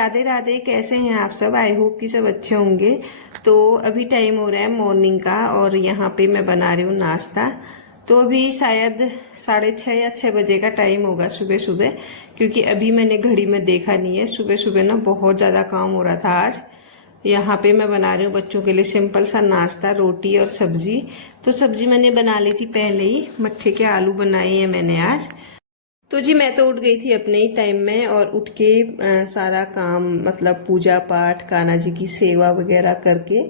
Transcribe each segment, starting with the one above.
राधे राधे। कैसे हैं आप सब? आई होप कि सब अच्छे होंगे। तो अभी टाइम हो रहा है मॉर्निंग का और यहाँ पे मैं बना रही हूँ नाश्ता। तो अभी शायद 6:30 या 6 बजे का टाइम होगा सुबह सुबह, क्योंकि अभी मैंने घड़ी में देखा नहीं है। सुबह सुबह ना बहुत ज़्यादा काम हो रहा था आज। यहाँ पे मैं बना रही हूँ बच्चों के लिए सिंपल सा नाश्ता, रोटी और सब्जी। तो सब्जी मैंने बना ली थी पहले ही, मट्ठे के आलू बनाए हैं मैंने आज। तो जी मैं तो उठ गई थी अपने ही टाइम में और उठ के सारा काम मतलब पूजा पाठ, कान्हा जी की सेवा वगैरह करके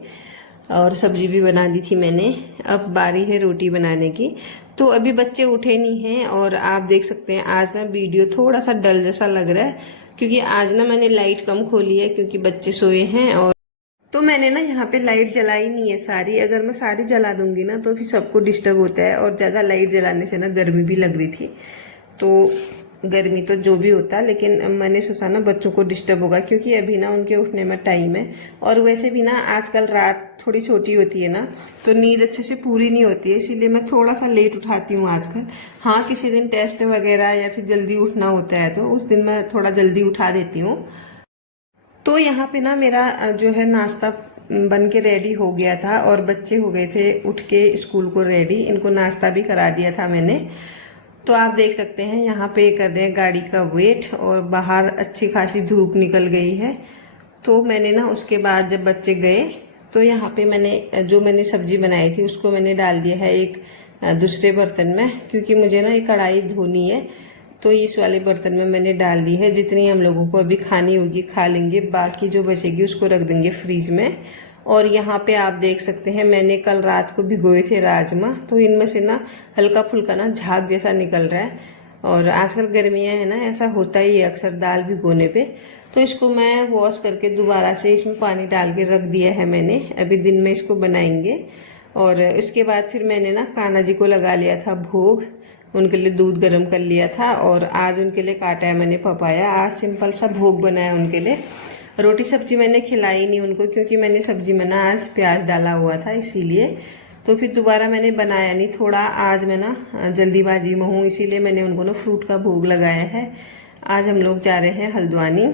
और सब्जी भी बना दी थी मैंने। अब बारी है रोटी बनाने की। तो अभी बच्चे उठे नहीं हैं और आप देख सकते हैं आज ना वीडियो थोड़ा सा डल जैसा लग रहा है, क्योंकि आज ना मैंने लाइट कम खोली है क्योंकि बच्चे सोए हैं। और तो मैंने ना यहाँ पे लाइट जलाई नहीं है सारी। अगर मैं सारी जला दूंगी ना तो फिर सबको डिस्टर्ब होता है, और ज़्यादा लाइट जलाने से ना गर्मी भी लग रही थी। तो गर्मी तो जो भी होता, लेकिन मैंने सोचा ना बच्चों को डिस्टर्ब होगा, क्योंकि अभी ना उनके उठने में टाइम है। और वैसे भी ना आजकल रात थोड़ी छोटी होती है ना, तो नींद अच्छे से पूरी नहीं होती है, इसीलिए मैं थोड़ा सा लेट उठाती हूँ आजकल। हाँ, किसी दिन टेस्ट वगैरह या फिर जल्दी उठना होता है तो उस दिन मैं थोड़ा जल्दी उठा देती हूँ। तो यहाँ पे ना मेरा जो है नाश्ता बन के रेडी हो गया था और बच्चे हो गए थे उठ के स्कूल को रेडी। इनको नाश्ता भी करा दिया था मैंने। तो आप देख सकते हैं यहाँ पे कर रहे हैं गाड़ी का वेट, और बाहर अच्छी खासी धूप निकल गई है। तो मैंने ना उसके बाद जब बच्चे गए तो यहाँ पे मैंने जो मैंने सब्जी बनाई थी उसको मैंने डाल दिया है एक दूसरे बर्तन में, क्योंकि मुझे ना ये कढ़ाई धोनी है। तो इस वाले बर्तन में मैंने डाल दी है। जितनी हम लोगों को अभी खानी होगी खा लेंगे, बाकी जो बचेगी उसको रख देंगे फ्रीज में। और यहाँ पे आप देख सकते हैं मैंने कल रात को भिगोए थे राजमा, तो इनमें से ना हल्का फुल्का ना झाग जैसा निकल रहा है। और आजकल गर्मियाँ है ना, ऐसा होता ही है अक्सर दाल भिगोने पे। तो इसको मैं वॉश करके दोबारा से इसमें पानी डाल के रख दिया है मैंने। अभी दिन में इसको बनाएंगे। और इसके बाद फिर मैंने ना कान्हा जी को लगा लिया था भोग, उनके लिए दूध गर्म कर लिया था। और आज उनके लिए काटा है मैंने पपाया। आज सिंपल सा भोग बनाया उनके लिए। रोटी सब्जी मैंने खिलाई नहीं उनको, क्योंकि मैंने सब्जी में ना आज प्याज डाला हुआ था इसीलिए। तो फिर दोबारा मैंने बनाया नहीं। थोड़ा आज मैं ना जल्दीबाजी में हूँ, इसीलिए मैंने उनको ना फ्रूट का भोग लगाया है। आज हम लोग जा रहे हैं हल्द्वानी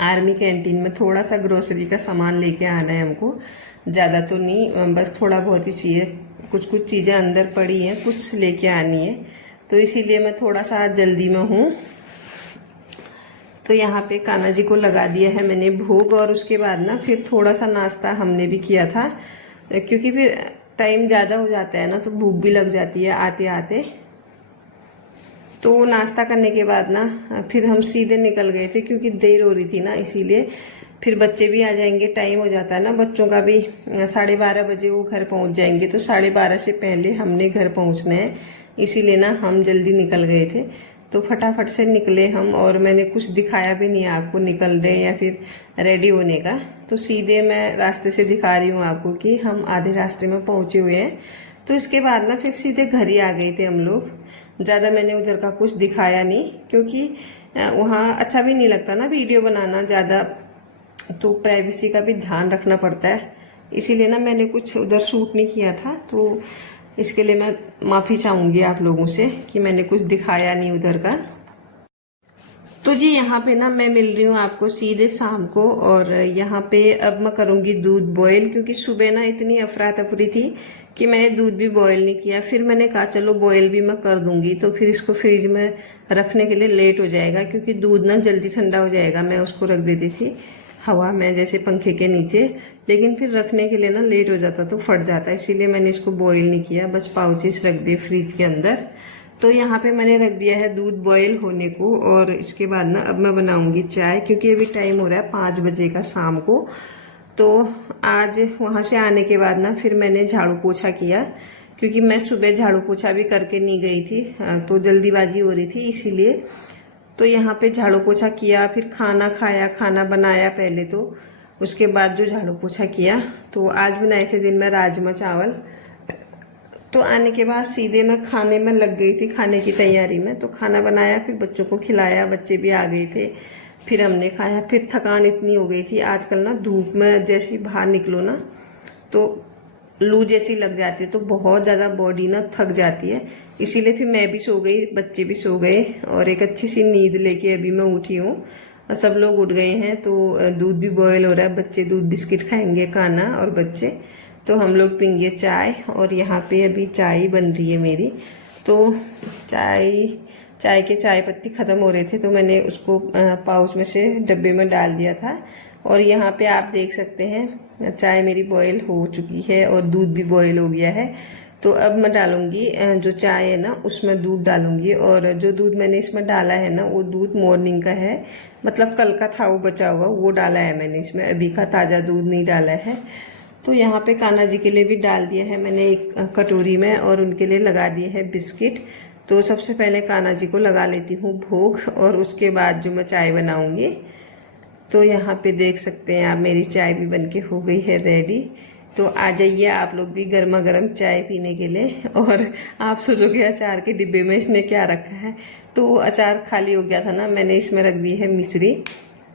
आर्मी कैंटीन में, थोड़ा सा ग्रोसरी का सामान लेके आना है हमको। ज़्यादा तो नहीं, बस थोड़ा बहुत ही चाहिए। कुछ कुछ चीज़ें अंदर पड़ी हैं, कुछ लेके आनी है, तो इसीलिए मैं थोड़ा सा जल्दी में हूँ। तो यहाँ पे कान्हा जी को लगा दिया है मैंने भोग। और उसके बाद ना फिर थोड़ा सा नाश्ता हमने भी किया था, क्योंकि फिर टाइम ज़्यादा हो जाता है ना तो भूख भी लग जाती है आते आते। तो नाश्ता करने के बाद ना फिर हम सीधे निकल गए थे, क्योंकि देर हो रही थी ना, इसीलिए। फिर बच्चे भी आ जाएंगे, टाइम हो जाता है ना बच्चों का भी। 12:30 बजे वो घर पहुंच जाएंगे, तो 12:30 से पहले हमने घर पहुंचना है, इसीलिए ना हम जल्दी निकल गए थे। तो फटाफट से निकले हम, और मैंने कुछ दिखाया भी नहीं आपको निकल रहे या फिर रेडी होने का। तो सीधे मैं रास्ते से दिखा रही हूँ आपको कि हम आधे रास्ते में पहुंचे हुए हैं। तो इसके बाद ना फिर सीधे घर ही आ गए थे हम लोग। ज़्यादा मैंने उधर का कुछ दिखाया नहीं, क्योंकि वहाँ अच्छा भी नहीं लगता ना वीडियो बनाना ज़्यादा, तो प्राइवेसी का भी ध्यान रखना पड़ता है। इसीलिए ना मैंने कुछ उधर शूट नहीं किया था। तो इसके लिए मैं माफ़ी चाहूँगी आप लोगों से कि मैंने कुछ दिखाया नहीं उधर का। तो जी यहाँ पे ना मैं मिल रही हूँ आपको सीधे शाम को, और यहाँ पे अब मैं करूँगी दूध बॉयल, क्योंकि सुबह ना इतनी अफरा तफरी थी कि मैंने दूध भी बॉयल नहीं किया। फिर मैंने कहा चलो बॉयल भी मैं कर दूंगी, तो फिर इसको फ्रिज में रखने के लिए लेट हो जाएगा, क्योंकि दूध ना जल्दी ठंडा हो जाएगा। मैं उसको रख देती थी हवा में, जैसे पंखे के नीचे, लेकिन फिर रखने के लिए ना लेट हो जाता तो फट जाता, इसीलिए मैंने इसको बॉयल नहीं किया, बस पाउचेस रख दिए फ्रिज के अंदर। तो यहाँ पे मैंने रख दिया है दूध बॉयल होने को। और इसके बाद ना अब मैं बनाऊंगी चाय, क्योंकि अभी टाइम हो रहा है 5 बजे का शाम को। तो आज वहाँ से आने के बाद ना फिर मैंने झाड़ू पोछा किया, क्योंकि मैं सुबह झाड़ू पोछा भी करके नहीं गई थी, तो जल्दीबाजी हो रही थी इसीलिए। तो यहाँ पे झाड़ू पोछा किया, फिर खाना खाया, खाना बनाया पहले, तो उसके बाद जो झाड़ू पोछा किया। तो आज बनाए थे दिन में राजमा चावल। तो आने के बाद सीधे मैं खाने में लग गई थी, खाने की तैयारी में। तो खाना बनाया, फिर बच्चों को खिलाया, बच्चे भी आ गए थे, फिर हमने खाया। फिर थकान इतनी हो गई थी आजकल ना, धूप में जैसी बाहर निकलो ना तो लू जैसी लग जाती है, तो बहुत ज़्यादा बॉडी ना थक जाती है। इसीलिए फिर मैं भी सो गई, बच्चे भी सो गए, और एक अच्छी सी नींद लेके अभी मैं उठी हूँ। सब लोग उठ गए हैं, तो दूध भी बॉयल हो रहा है, बच्चे दूध बिस्किट खाएंगे काना और बच्चे, तो हम लोग पीएंगे चाय। और यहाँ पे अभी चाय बन रही है मेरी। तो चाय के चाय पत्ती ख़त्म हो रहे थे, तो मैंने उसको पाउच में से डब्बे में डाल दिया था। और यहाँ पे आप देख सकते हैं चाय मेरी बॉयल हो चुकी है और दूध भी बॉयल हो गया है। तो अब मैं डालूंगी जो चाय है ना उसमें दूध डालूंगी। और जो दूध मैंने इसमें डाला है ना वो दूध मॉर्निंग का है, मतलब कल का था वो बचा हुआ, वो डाला है मैंने इसमें, अभी का ताज़ा दूध नहीं डाला है। तो यहाँ पे कान्हा जी के लिए भी डाल दिया है मैंने एक कटोरी में, और उनके लिए लगा दिए है बिस्किट। तो सबसे पहले कान्हा जी को लगा लेती हूँ भोग, और उसके बाद जो मैं चाय बनाऊंगी। तो यहाँ पे देख सकते हैं आप मेरी चाय भी बनके हो गई है रेडी। तो आ जाइए आप लोग भी गर्मा गर्म चाय पीने के लिए। और आप सोचोगे अचार के डिब्बे में इसने क्या रखा है, तो अचार खाली हो गया था ना, मैंने इसमें रख दी है मिश्री।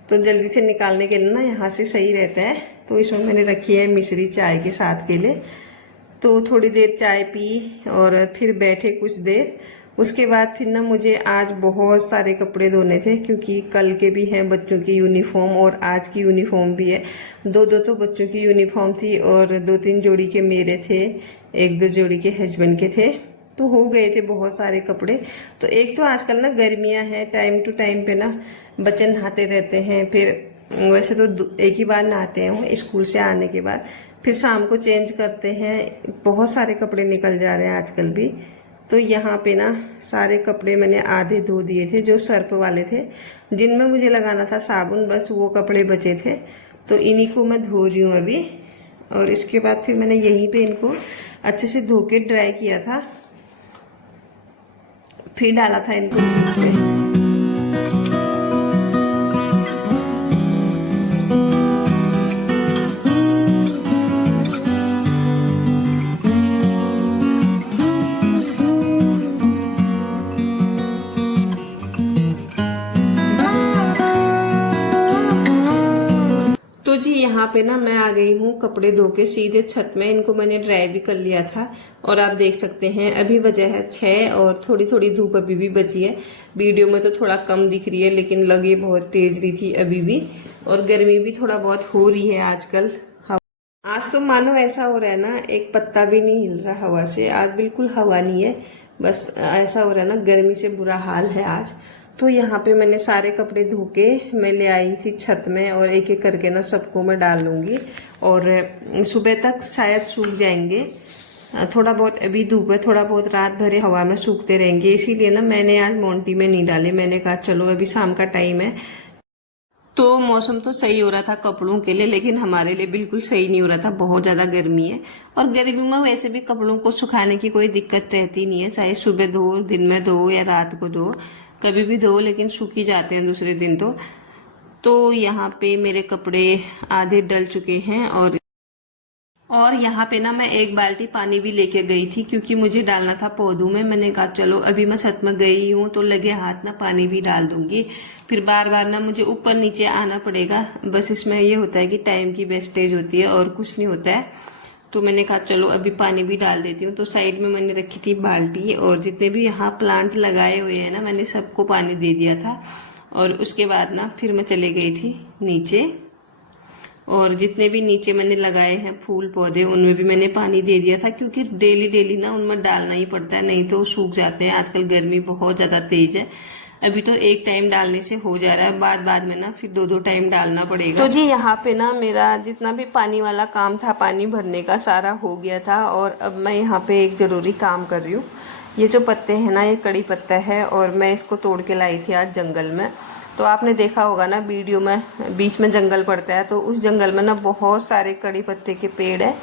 तो जल्दी से निकालने के लिए ना यहाँ से सही रहता है, तो इसमें मैंने रखी है मिश्री चाय के साथ के लिए। तो थोड़ी देर चाय पी और फिर बैठे कुछ देर। उसके बाद फिर ना मुझे आज बहुत सारे कपड़े धोने थे, क्योंकि कल के भी हैं बच्चों की यूनिफॉर्म और आज की यूनिफॉर्म भी है। दो दो तो बच्चों की यूनिफॉर्म थी और 2-3 जोड़ी के मेरे थे, 1-2 जोड़ी के हस्बैंड के थे। तो हो गए थे बहुत सारे कपड़े। तो एक तो आजकल ना गर्मियां हैं, टाइम टू टाइम पे ना बच्चे नहाते रहते हैं। फिर वैसे तो एक ही बार नहाते हैं स्कूल से आने के बाद, फिर शाम को चेंज करते हैं। बहुत सारे कपड़े निकल जा रहे हैं आजकल भी। तो यहाँ पे ना सारे कपड़े मैंने आधे धो दिए थे, जो सर्फ वाले थे, जिनमें मुझे लगाना था साबुन, बस वो कपड़े बचे थे। तो इन्हीं को मैं धो रही हूँ अभी। और इसके बाद फिर मैंने यहीं पे इनको अच्छे से धो के ड्राई किया था, फिर डाला था इनको धूप में। तो जी यहाँ पे ना मैं आ गई हूँ कपड़े धो के सीधे छत में। इनको मैंने ड्राई भी कर लिया था, और आप देख सकते हैं अभी बजे है 6 और थोड़ी थोड़ी धूप अभी भी बची है। वीडियो में तो थोड़ा कम दिख रही है, लेकिन लगे बहुत तेज रही थी अभी भी। और गर्मी भी थोड़ा बहुत हो रही है आजकल। आज तो मानो ऐसा हो रहा है ना, एक पत्ता भी नहीं हिल रहा हवा से। आज बिल्कुल हवा नहीं है, बस ऐसा हो रहा है ना, गर्मी से बुरा हाल है आज। तो यहाँ पे मैंने सारे कपड़े धो के मैं ले आई थी छत में, और एक एक करके ना सबको मैं डाल लूंगी, और सुबह तक शायद सूख जाएंगे। थोड़ा बहुत अभी धूप है, थोड़ा बहुत रात भरे हवा में सूखते रहेंगे। इसीलिए ना मैंने आज मोंटी में नहीं डाले। मैंने कहा चलो अभी शाम का टाइम है, तो मौसम तो सही हो रहा था कपड़ों के लिए, लेकिन हमारे लिए बिल्कुल सही नहीं हो रहा था, बहुत ज्यादा गर्मी है। और गर्मी में वैसे भी कपड़ों को सुखाने की कोई दिक्कत रहती नहीं है, चाहे सुबह धो, दिन में धो या रात को धो, कभी भी धो, लेकिन सूख ही जाते हैं दूसरे दिन तो यहाँ पे मेरे कपड़े आधे डल चुके हैं। और यहाँ पे ना मैं एक बाल्टी पानी भी लेके गई थी, क्योंकि मुझे डालना था पौधों में। मैंने कहा चलो अभी मैं छत में गई हूँ तो लगे हाथ ना पानी भी डाल दूंगी, फिर बार बार ना मुझे ऊपर नीचे आना पड़ेगा। बस इसमें ये होता है कि टाइम की वेस्टेज होती है और कुछ नहीं होता है। तो मैंने कहा चलो अभी पानी भी डाल देती हूँ। तो साइड में मैंने रखी थी बाल्टी, और जितने भी यहाँ प्लांट लगाए हुए हैं ना मैंने सबको पानी दे दिया था। और उसके बाद ना फिर मैं चले गई थी नीचे, और जितने भी नीचे मैंने लगाए हैं फूल पौधे उनमें भी मैंने पानी दे दिया था, क्योंकि डेली डेली ना उनमें डालना ही पड़ता है, नहीं तो सूख जाते हैं। आजकल गर्मी बहुत ज्यादा तेज है। अभी तो एक टाइम डालने से हो जा रहा है, बाद में ना फिर 2-2 टाइम डालना पड़ेगा। तो जी यहाँ पे ना मेरा जितना भी पानी वाला काम था, पानी भरने का सारा हो गया था। और अब मैं यहाँ पे एक जरूरी काम कर रही हूँ। ये जो पत्ते हैं ना, ये कड़ी पत्ता है, और मैं इसको तोड़ के लाई थी आज जंगल में। तो आपने देखा होगा ना वीडियो में, बीच में जंगल पड़ता है, तो उस जंगल में ना बहुत सारे कड़ी पत्ते के पेड़ है।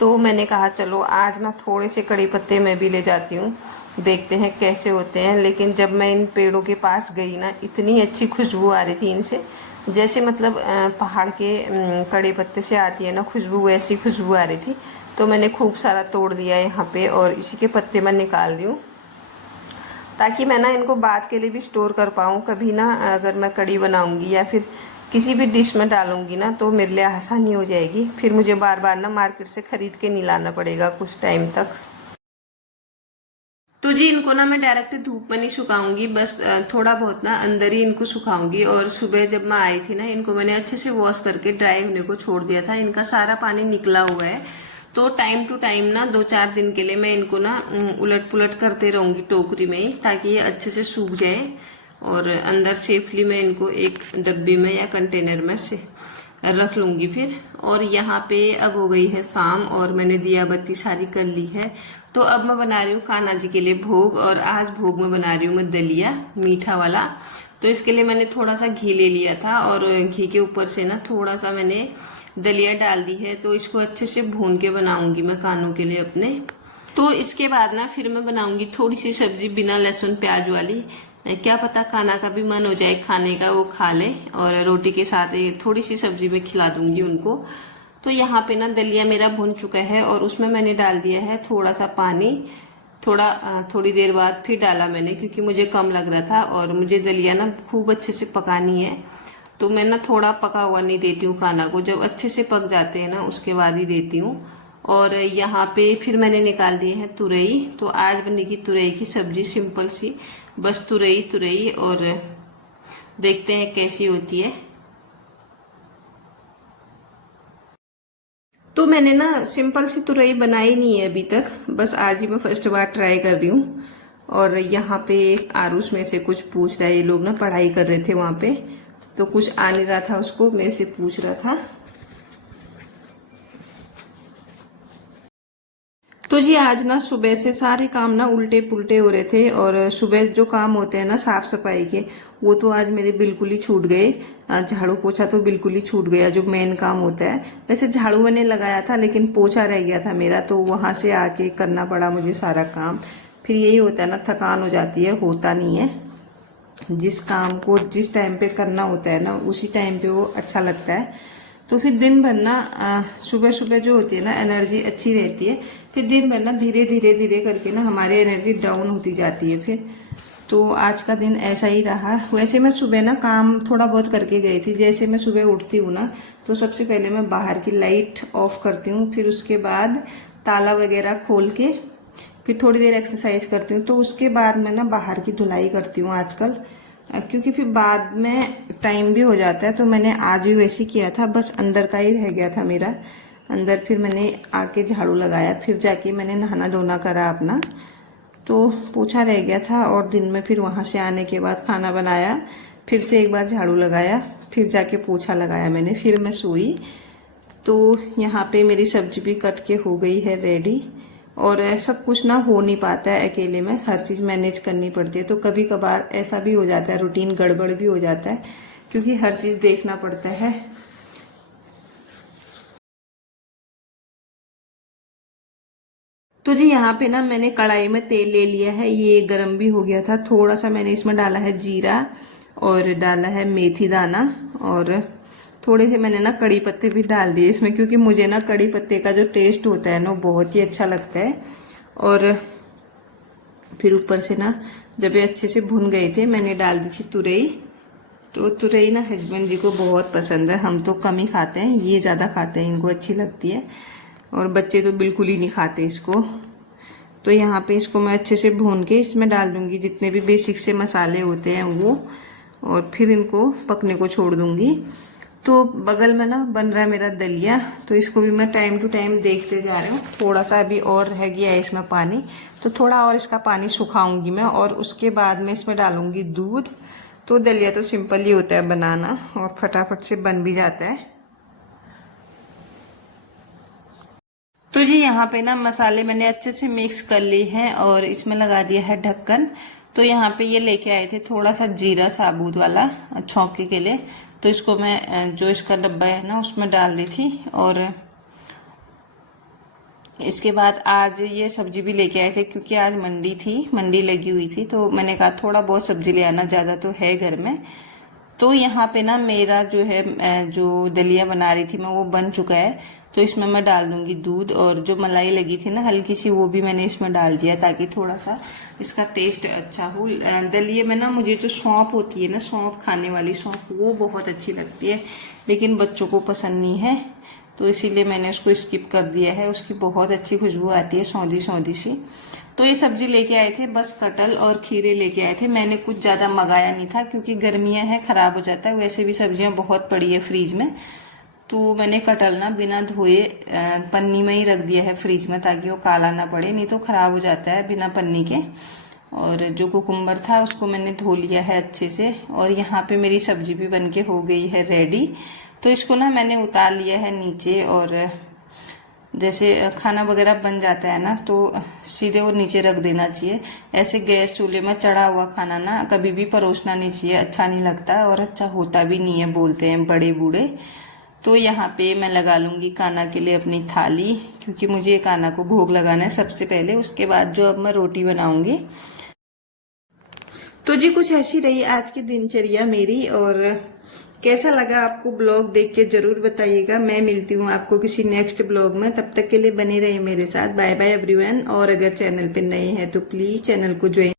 तो मैंने कहा चलो आज ना थोड़े से कड़ी पत्ते मैं भी ले जाती हूँ, देखते हैं कैसे होते हैं। लेकिन जब मैं इन पेड़ों के पास गई ना, इतनी अच्छी खुशबू आ रही थी इनसे, जैसे मतलब पहाड़ के कड़ी पत्ते से आती है ना खुशबू, वैसी खुशबू आ रही थी। तो मैंने खूब सारा तोड़ दिया यहाँ पे, और इसी के पत्ते मैं निकाल रही हूँ, ताकि मैं ना इनको बाद के लिए भी स्टोर कर पाऊँ। कभी ना अगर मैं कड़ी बनाऊंगी या फिर किसी भी डिश में डालूंगी ना, तो मेरे लिए आसानी हो जाएगी। फिर मुझे बार बार ना मार्केट से खरीद के नहीं लाना पड़ेगा कुछ टाइम तक। तो जी इनको ना मैं डायरेक्ट धूप में नहीं सुखाऊंगी, बस थोड़ा बहुत ना अंदर ही इनको सुखाऊंगी। और सुबह जब मैं आई थी ना, इनको मैंने अच्छे से वॉश करके ड्राई होने को छोड़ दिया था। इनका सारा पानी निकला हुआ है। तो टाइम टू टाइम ना 2-4 दिन के लिए मैं इनको ना उलट पुलट करते रहूंगी टोकरी में ही, ताकि ये अच्छे से सूख जाए। और अंदर सेफली मैं इनको एक डब्बी में या कंटेनर में से रख लूंगी फिर। और यहाँ पे अब हो गई है शाम और मैंने दिया बत्ती सारी कर ली है। तो अब मैं बना रही हूँ कान्हा जी के लिए भोग। और आज भोग में बना रही हूँ मैं दलिया मीठा वाला। तो इसके लिए मैंने थोड़ा सा घी ले लिया था और घी के ऊपर से ना थोड़ा सा मैंने दलिया डाल दी है। तो इसको अच्छे से भून के बनाऊंगी मैं कान्हों के लिए अपने। तो इसके बाद ना फिर मैं बनाऊंगी थोड़ी सी सब्जी बिना लहसुन प्याज वाली। क्या पता कान्हा का भी मन हो जाए खाने का, वो खा ले। और रोटी के साथ थोड़ी सी सब्जी में खिला दूंगी उनको। तो यहाँ पे ना दलिया मेरा भुन चुका है और उसमें मैंने डाल दिया है थोड़ा सा पानी। थोड़ी देर बाद फिर डाला मैंने, क्योंकि मुझे कम लग रहा था और मुझे दलिया ना खूब अच्छे से पकानी है। तो मैं ना थोड़ा पका हुआ नहीं देती हूँ खाना को, जब अच्छे से पक जाते हैं ना उसके बाद ही देती हूँ। और यहाँ पे फिर मैंने निकाल दिए हैं तुरई। तो आज बनेगी तुरई की सब्जी, सिंपल सी, बस तुरई। और देखते हैं कैसी होती है। तो मैंने ना सिंपल सी तुरई बनाई नहीं है अभी तक, बस आज ही मैं फर्स्ट बार ट्राई कर रही हूँ। और यहाँ पे आरुष में से कुछ पूछ रहा है, ये लोग ना पढ़ाई कर रहे थे वहां पे, तो कुछ आ नहीं रहा था उसको, मेरे से पूछ रहा था। तो जी आज ना सुबह से सारे काम ना उल्टे पुल्टे हो रहे थे। और सुबह जो काम होते हैं ना साफ सफाई के, वो तो आज मेरे बिल्कुल ही छूट गए। झाड़ू पोछा तो बिल्कुल ही छूट गया, जो मेन काम होता है। वैसे झाड़ू मैंने लगाया था लेकिन पोछा रह गया था मेरा, तो वहां से आके करना पड़ा मुझे सारा काम। फिर यही होता है ना, थकान हो जाती है, होता नहीं है। जिस काम को जिस टाइम पे करना होता है ना, उसी टाइम पे वो अच्छा लगता है। तो फिर दिन भर ना सुबह सुबह जो होती है ना एनर्जी अच्छी रहती है। फिर दिन भर ना धीरे धीरे करके ना हमारी एनर्जी डाउन होती जाती है फिर। तो आज का दिन ऐसा ही रहा। वैसे मैं सुबह ना काम थोड़ा बहुत करके गई थी। जैसे मैं सुबह उठती हूँ ना, तो सबसे पहले मैं बाहर की लाइट ऑफ करती हूँ, फिर उसके बाद ताला वगैरह खोल के फिर थोड़ी देर एक्सरसाइज करती हूँ। तो उसके बाद मैं ना बाहर की धुलाई करती हूँ आजकल, क्योंकि फिर बाद में टाइम भी हो जाता है। तो मैंने आज भी वैसे किया था, बस अंदर का ही रह गया था मेरा। अंदर फिर मैंने आके झाड़ू लगाया, फिर जाके मैंने नहाना धोना करा अपना। तो पोछा रह गया था और दिन में फिर वहां से आने के बाद खाना बनाया, फिर से एक बार झाड़ू लगाया, फिर जाके पोछा लगाया मैंने, फिर मैं सोई। तो यहाँ पे मेरी सब्जी भी कट के हो गई है रेडी। और सब कुछ ना हो नहीं पाता है अकेले में, हर चीज मैनेज करनी पड़ती है। तो कभी कभार ऐसा भी हो जाता है, रूटीन गड़बड़ भी हो जाता है, क्योंकि हर चीज देखना पड़ता है। तो जी यहाँ पे ना मैंने कढ़ाई में तेल ले लिया है, ये गरम भी हो गया था। थोड़ा सा मैंने इसमें डाला है जीरा और डाला है मेथी दाना, और थोड़े से मैंने ना कड़ी पत्ते भी डाल दिए इसमें, क्योंकि मुझे ना कड़ी पत्ते का जो टेस्ट होता है ना बहुत ही अच्छा लगता है। और फिर ऊपर से ना जब ये अच्छे से भुन गए थे, मैंने डाल दी थी तुरई। तो तुरई ना हस्बैंड जी को बहुत पसंद है, हम तो कम ही खाते हैं, ये ज़्यादा खाते हैं, इनको अच्छी लगती है। और बच्चे तो बिल्कुल ही नहीं खाते इसको। तो यहाँ पे इसको मैं अच्छे से भून के इसमें डाल दूंगी जितने भी बेसिक से मसाले होते हैं वो, और फिर इनको पकने को छोड़ दूंगी। तो बगल में ना बन रहा है मेरा दलिया, तो इसको भी मैं टाइम टू टाइम देखते जा रही हूँ। थोड़ा सा अभी और रह गया है इसमें पानी, तो थोड़ा और इसका पानी सुखाऊंगी मैं, और उसके बाद में इसमें डालूंगी दूध। तो दलिया तो सिंपल ही होता है बनाना और फटाफट से बन भी जाता है। तो जी यहाँ पे ना मसाले मैंने अच्छे से मिक्स कर लिए हैं और इसमें लगा दिया है ढक्कन। तो यहाँ पे ये लेके आए थे थोड़ा सा जीरा साबुत वाला छौंके के लिए, तो इसको मैं जो इसका डब्बा है ना उसमें डाल दी थी। और इसके बाद आज ये सब्जी भी लेके आए थे, क्योंकि आज मंडी लगी हुई थी। तो मैंने कहा थोड़ा बहुत सब्जी ले आना, ज्यादा तो है घर में। तो यहाँ पे ना मेरा जो है जो दलिया बना रही थी मैं, वो बन चुका है। तो इसमें मैं डाल दूंगी दूध, और जो मलाई लगी थी ना हल्की सी, वो भी मैंने इसमें डाल दिया, ताकि थोड़ा सा इसका टेस्ट अच्छा हो। दलिये में ना मुझे जो सौंफ होती है ना, सौंफ खाने वाली सौंफ, वो बहुत अच्छी लगती है, लेकिन बच्चों को पसंद नहीं है, तो इसीलिए मैंने उसको स्किप कर दिया है। उसकी बहुत अच्छी खुशबू आती है, सौंधी सौंधी सी। तो ये सब्जी लेके आए थे, बस कटहल और खीरे लेके आए थे। मैंने कुछ ज्यादा मंगाया नहीं था क्योंकि गर्मियां हैं, खराब हो जाता है। वैसे भी सब्जियां बहुत पड़ी है फ्रीज में, तो मैंने कटहल ना बिना धोए पन्नी में ही रख दिया है फ्रीज में, ताकि वो काला ना पड़े, नहीं तो खराब हो जाता है बिना पन्नी के। और जो कुकुम्बर था उसको मैंने धो लिया है अच्छे से। और यहाँ पे मेरी सब्जी भी बनके हो गई है रेडी। तो इसको ना मैंने उतार लिया है नीचे, और जैसे खाना वगैरह बन जाता है ना तो सीधे वो नीचे रख देना चाहिए। ऐसे गैस चूल्हे में चढ़ा हुआ खाना ना कभी भी परोसना नहीं चाहिए, अच्छा नहीं लगता और अच्छा होता भी नहीं है, बोलते हैं बड़े बूढ़े। तो यहाँ पे मैं लगा लूंगी कान्हा के लिए अपनी थाली, क्योंकि मुझे कान्हा को भोग लगाना है सबसे पहले, उसके बाद जो अब मैं रोटी बनाऊंगी। तो जी कुछ ऐसी रही आज की दिनचर्या मेरी, और कैसा लगा आपको ब्लॉग देख के जरूर बताइएगा। मैं मिलती हूँ आपको किसी नेक्स्ट ब्लॉग में, तब तक के लिए बने रहिए मेरे साथ। Bye bye everyone. और अगर चैनल पे नए हैं तो प्लीज चैनल को ज्वाइन